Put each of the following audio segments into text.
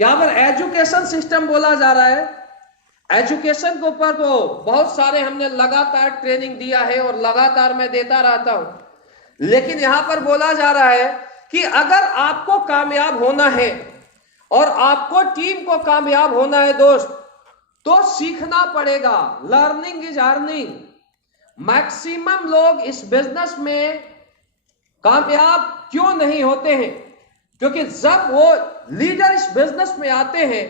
यहां पर education system बोला जा रहा है। एजुकेशन के ऊपर तो बहुत सारे हमने लगातार ट्रेनिंग दिया है और लगातार मैं देता रहता हूं, लेकिन यहां पर बोला जा रहा है कि अगर आपको कामयाब होना है और आपको टीम को कामयाब होना है दोस्त, तो सीखना पड़ेगा। Learning is earning. मैक्सिमम लोग इस बिजनेस में कामयाब क्यों नहीं होते हैं? क्योंकि जब वो लीडर इस बिजनेस में आते हैं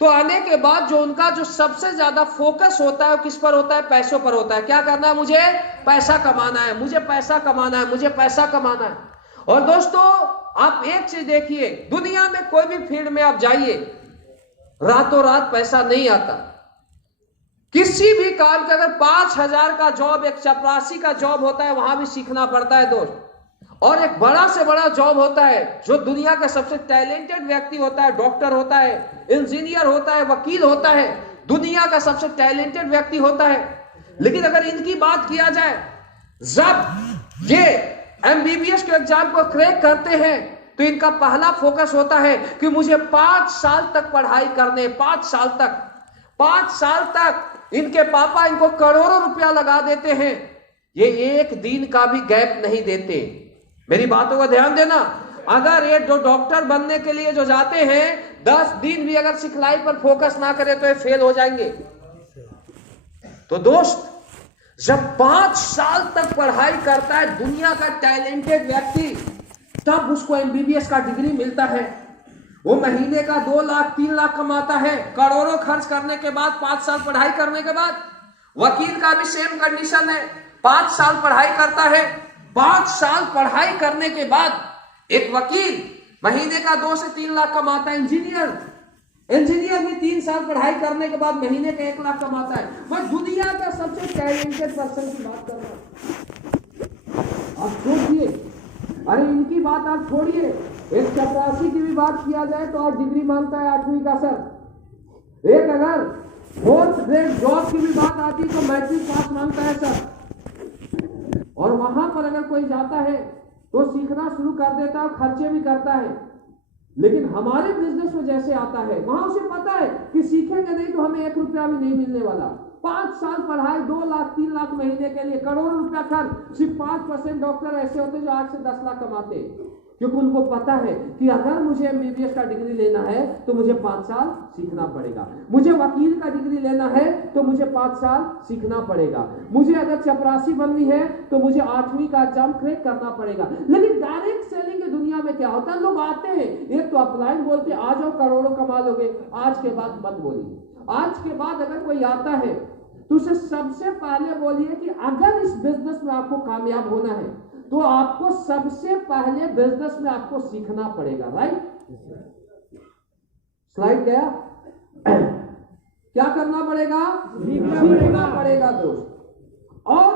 तो आने के बाद जो उनका जो सबसे ज्यादा फोकस होता है वो किस पर होता है? पैसों पर होता है। क्या करना है? मुझे पैसा कमाना है, मुझे पैसा कमाना है, मुझे पैसा कमाना है। और दोस्तों आप एक चीज देखिए, दुनिया में कोई भी फील्ड में आप जाइए, रातों रात पैसा नहीं आता। किसी भी काम का अगर 5,000 का जॉब, एक चपरासी का जॉब होता है, वहां भी सीखना पड़ता है दोस्त। और एक बड़ा से बड़ा जॉब होता है जो दुनिया का सबसे टैलेंटेड व्यक्ति होता है, डॉक्टर होता है, इंजीनियर होता है, वकील होता है, दुनिया का सबसे टैलेंटेड व्यक्ति होता है। लेकिन अगर इनकी बात किया जाए, जब ये एमबीबीएस के एग्जाम को क्रैक करते हैं तो इनका पहला फोकस होता है कि मुझे 5 साल तक पढ़ाई करने, 5 साल तक, 5 साल तक इनके पापा इनको करोड़ों रुपया लगा देते हैं, ये एक दिन का भी गैप नहीं देते। मेरी बातों का ध्यान देना। अगर ये जो डॉक्टर बनने के लिए जो जाते हैं, 10 दिन भी अगर सिखलाई पर फोकस ना करे तो ये फेल हो जाएंगे। तो दोस्त, जब 5 साल तक पढ़ाई करता है दुनिया का टैलेंटेड व्यक्ति, तब उसको एमबीबीएस का डिग्री मिलता है। वो महीने का 2 लाख 3 लाख कमाता है, करोड़ों खर्च करने के बाद, 5 साल पढ़ाई करने के बाद। वकील का भी सेम कंडीशन है, 5 साल पढ़ाई करता है, 5 साल पढ़ाई करने के बाद एक वकील महीने का 2 से 3 लाख कमाता है। इंजीनियर भी 3 साल पढ़ाई करने के बाद महीने का 1 लाख कमाता है। मैं दुनिया का सबसे टैलेंटेड पर्सन की बात कर रहा हूं। आप सोचिए, अरे इनकी बात आप छोड़िए, एक चपरासी की भी बात किया जाए तो आज डिग्री मांगता है 8वीं का सर। एक अगर 4th ग्रेड जॉब की भी बात आती तो मैट्रिक पास मांगता है सर। और वहां पर अगर कोई जाता है तो सीखना शुरू कर देता है, खर्चे भी करता है। लेकिन हमारे बिजनेस में जैसे आता है, वहां उसे पता है कि सीखेंगे नहीं तो हमें 1 रुपया भी नहीं मिलने वाला। 5 साल पढ़ाई, 2 लाख 3 लाख महीने के लिए, करोड़ों रुपया खर्च। सिर्फ 5% डॉक्टर ऐसे होते जो 8 से 10 लाख कमाते, क्योंकि उनको पता है कि अगर मुझे एमबीबीएस का डिग्री लेना है तो मुझे 5 साल सीखना पड़ेगा, मुझे वकील का डिग्री लेना है तो मुझे 5 साल सीखना पड़ेगा, मुझे अगर चपरासी बननी है तो मुझे 8वीं का एग्जाम क्रैक करना पड़ेगा। लेकिन डायरेक्ट सेलिंग की दुनिया में क्या होता है? लोग आते हैं, एक तो अपलाइन बोलते आ जाओ करोड़ों कमा लोगे, आज के बाद मत बोलिए। आज के बाद अगर कोई आता है तो उसे सबसे पहले बोलिए कि अगर इस बिजनेस में आपको कामयाब होना है तो आपको सबसे पहले बिजनेस में आपको सीखना पड़ेगा। राइट? स्लाइड गया? क्या करना पड़ेगा? सीखना पड़ेगा दोस्त। और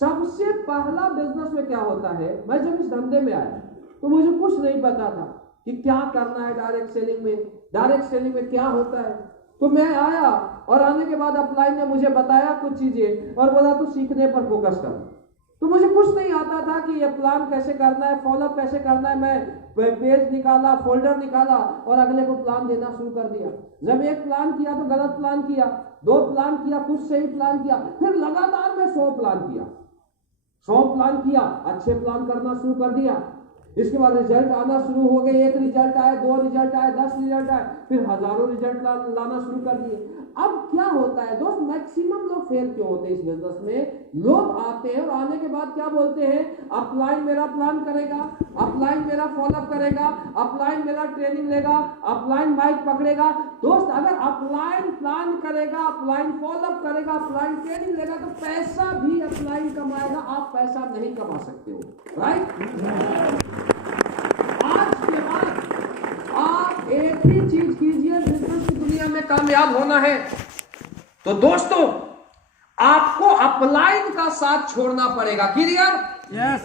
सबसे पहला बिजनेस में क्या होता है, मैं जब इस धंधे में आया तो मुझे कुछ नहीं पता था कि क्या करना है डायरेक्ट सेलिंग में, डायरेक्ट सेलिंग में क्या होता है। तो मैं आया और आने के बाद अपलाइन ने मुझे बताया कुछ चीजें और बोला तू सीखने पर फोकस कर। तो मुझे कुछ नहीं आता था कि ये प्लान कैसे करना है, फॉलोअप कैसे करना है। मैं पेज निकाला, फोल्डर निकाला और अगले को प्लान देना शुरू कर दिया। जब एक प्लान किया तो गलत प्लान किया, 2 प्लान किया, कुछ सही प्लान किया, फिर लगातार मैं 100 प्लान किया, 100 प्लान किया, अच्छे प्लान करना शुरू कर दिया। इसके बाद रिजल्ट आना शुरू हो गए, 1 रिजल्ट आए, 2 रिजल्ट आए, 10 रिजल्ट आए, फिर हजारों रिजल्ट लाना शुरू कर दिए। अब क्या होता है दोस्त, मैक्सिमम लोग फेल क्यों होते हैं इस बिजनेस में? लोग आते हैं और आने के बाद क्या बोलते हैं? अपलाइन मेरा प्लान करेगा, अपलाइन मेरा फॉलोअप करेगा, अपलाइन मेरा ट्रेनिंग लेगा, अपलाइन माइक पकड़ेगा। दोस्त, अगर अपलाइन प्लान करेगा, अपलाइन फॉलोअप करेगा, अपलाइन ट्रेनिंग लेगा तो पैसा भी अपलाइन कमाएगा, आप पैसा नहीं कमा सकते हो। राइट? आज के बाद आप एक ही चीज कीजिए, बिजनेस की दुनिया में कामयाब होना है तो दोस्तों आपको अपलाइन का साथ छोड़ना पड़ेगा। क्लियर? यस।